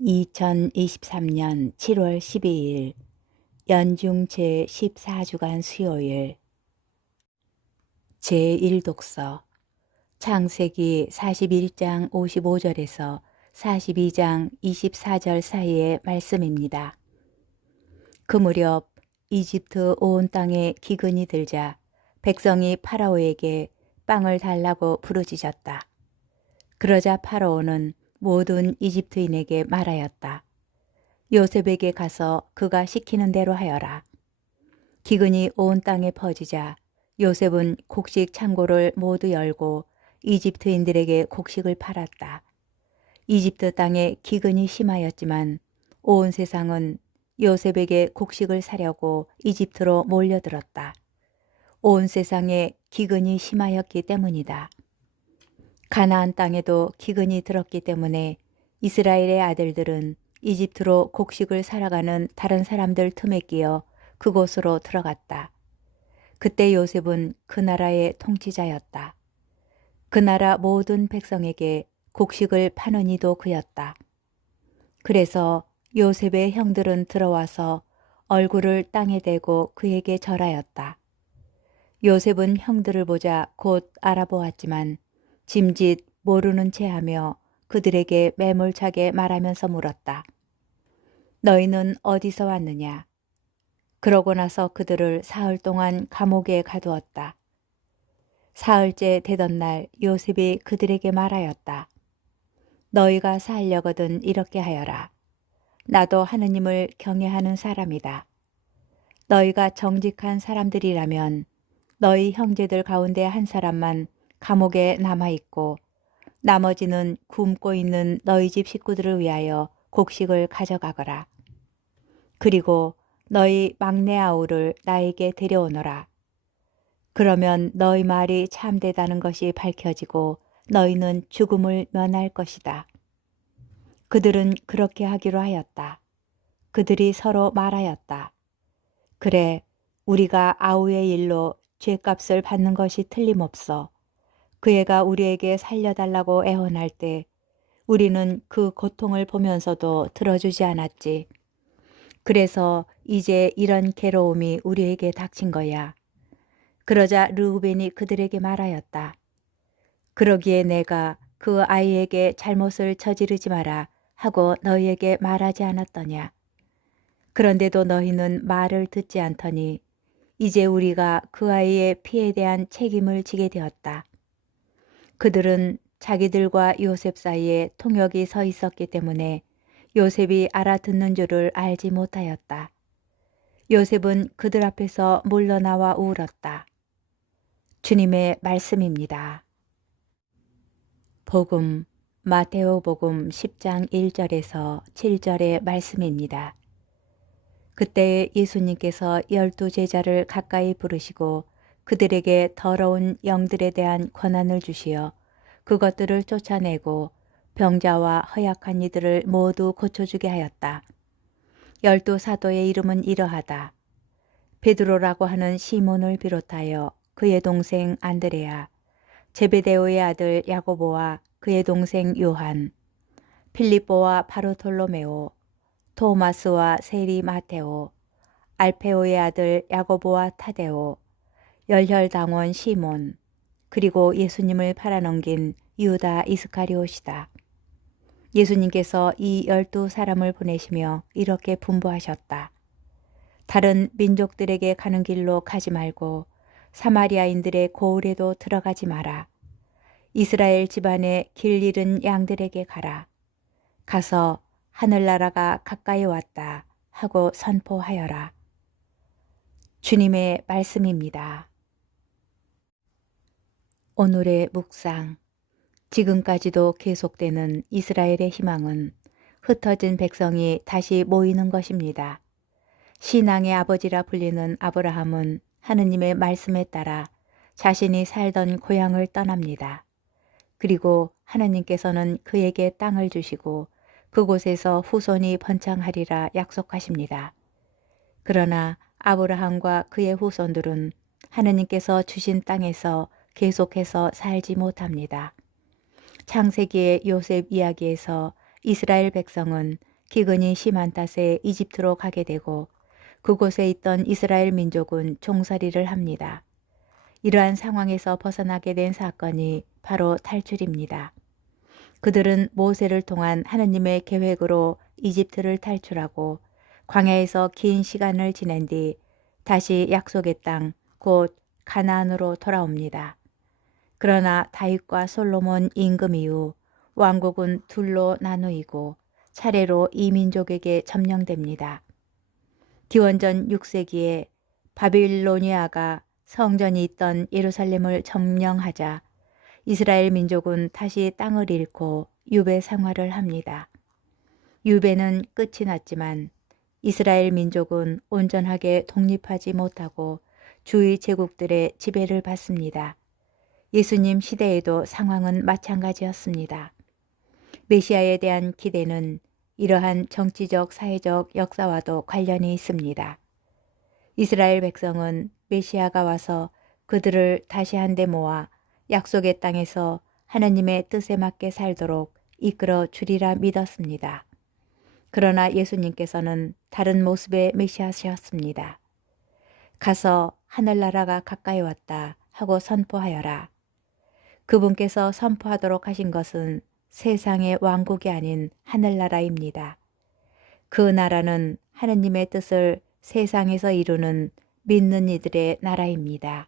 2023년 7월 12일 연중 제14주간 수요일 제1독서 창세기 41장 55절에서 42장 24절 사이의 말씀입니다. 그 무렵 이집트 온 땅에 기근이 들자 백성이 파라오에게 빵을 달라고 부르짖었다. 그러자 파라오는 모든 이집트인에게 말하였다. 요셉에게 가서 그가 시키는 대로 하여라. 기근이 온 땅에 퍼지자 요셉은 곡식 창고를 모두 열고 이집트인들에게 곡식을 팔았다. 이집트 땅에 기근이 심하였지만 온 세상은 요셉에게 곡식을 사려고 이집트로 몰려들었다. 온 세상에 기근이 심하였기 때문이다. 가나안 땅에도 기근이 들었기 때문에 이스라엘의 아들들은 이집트로 곡식을 사러가는 다른 사람들 틈에 끼어 그곳으로 들어갔다. 그때 요셉은 그 나라의 통치자였다. 그 나라 모든 백성에게 곡식을 파는 이도 그였다. 그래서 요셉의 형들은 들어와서 얼굴을 땅에 대고 그에게 절하였다. 요셉은 형들을 보자 곧 알아보았지만 짐짓 모르는 체하며 그들에게 매몰차게 말하면서 물었다. 너희는 어디서 왔느냐? 그러고 나서 그들을 사흘 동안 감옥에 가두었다. 사흘째 되던 날 요셉이 그들에게 말하였다. 너희가 살려거든 이렇게 하여라. 나도 하느님을 경외하는 사람이다. 너희가 정직한 사람들이라면 너희 형제들 가운데 한 사람만 감옥에 남아있고 나머지는 굶고 있는 너희 집 식구들을 위하여 곡식을 가져가거라. 그리고 너희 막내 아우를 나에게 데려오너라. 그러면 너희 말이 참되다는 것이 밝혀지고 너희는 죽음을 면할 것이다. 그들은 그렇게 하기로 하였다. 그들이 서로 말하였다. 그래, 우리가 아우의 일로 죗값을 받는 것이 틀림없어. 그 애가 우리에게 살려달라고 애원할 때 우리는 그 고통을 보면서도 들어주지 않았지. 그래서 이제 이런 괴로움이 우리에게 닥친 거야. 그러자 르우벤이 그들에게 말하였다. 그러기에 내가 그 아이에게 잘못을 저지르지 마라 하고 너희에게 말하지 않았더냐. 그런데도 너희는 말을 듣지 않더니 이제 우리가 그 아이의 피에 대한 책임을 지게 되었다. 그들은 자기들과 요셉 사이에 통역이 서 있었기 때문에 요셉이 알아듣는 줄을 알지 못하였다. 요셉은 그들 앞에서 물러나와 울었다. 주님의 말씀입니다. 복음, 마테오복음 10장 1절에서 7절의 말씀입니다. 그때 예수님께서 12제자를 가까이 부르시고 그들에게 더러운 영들에 대한 권한을 주시어 그것들을 쫓아내고 병자와 허약한 이들을 모두 고쳐주게 하였다. 12사도의 이름은 이러하다. 베드로라고 하는 시몬을 비롯하여 그의 동생 안드레아, 제베데오의 아들 야고보와 그의 동생 요한, 필립보와 바르톨로메오, 토마스와 세리 마테오, 알페오의 아들 야고보와 타데오, 열혈당원 시몬, 그리고 예수님을 팔아넘긴 유다 이스카리옷이다. 예수님께서 이 12사람을 보내시며 이렇게 분부하셨다. 다른 민족들에게 가는 길로 가지 말고 사마리아인들의 고을에도 들어가지 마라. 이스라엘 집안의 길 잃은 양들에게 가라. 가서 하늘나라가 가까이 왔다 하고 선포하여라. 주님의 말씀입니다. 오늘의 묵상. 지금까지도 계속되는 이스라엘의 희망은 흩어진 백성이 다시 모이는 것입니다. 신앙의 아버지라 불리는 아브라함은 하느님의 말씀에 따라 자신이 살던 고향을 떠납니다. 그리고 하느님께서는 그에게 땅을 주시고 그곳에서 후손이 번창하리라 약속하십니다. 그러나 아브라함과 그의 후손들은 하느님께서 주신 땅에서 계속해서 살지 못합니다. 창세기의 요셉 이야기에서 이스라엘 백성은 기근이 심한 탓에 이집트로 가게 되고 그곳에 있던 이스라엘 민족은 종살이를 합니다. 이러한 상황에서 벗어나게 된 사건이 바로 탈출입니다. 그들은 모세를 통한 하느님의 계획으로 이집트를 탈출하고 광야에서 긴 시간을 지낸 뒤 다시 약속의 땅, 곧 가나안으로 돌아옵니다. 그러나 다윗과 솔로몬 임금 이후 왕국은 둘로 나누이고 차례로 이 민족에게 점령됩니다. 기원전 6세기에 바빌로니아가 성전이 있던 예루살렘을 점령하자 이스라엘 민족은 다시 땅을 잃고 유배 생활을 합니다. 유배는 끝이 났지만 이스라엘 민족은 온전하게 독립하지 못하고 주위 제국들의 지배를 받습니다. 예수님 시대에도 상황은 마찬가지였습니다. 메시아에 대한 기대는 이러한 정치적, 사회적 역사와도 관련이 있습니다. 이스라엘 백성은 메시아가 와서 그들을 다시 한데 모아 약속의 땅에서 하나님의 뜻에 맞게 살도록 이끌어 주리라 믿었습니다. 그러나 예수님께서는 다른 모습의 메시아셨습니다. 가서 하늘나라가 가까이 왔다 하고 선포하여라. 그분께서 선포하도록 하신 것은 세상의 왕국이 아닌 하늘나라입니다. 그 나라는 하느님의 뜻을 세상에서 이루는 믿는 이들의 나라입니다.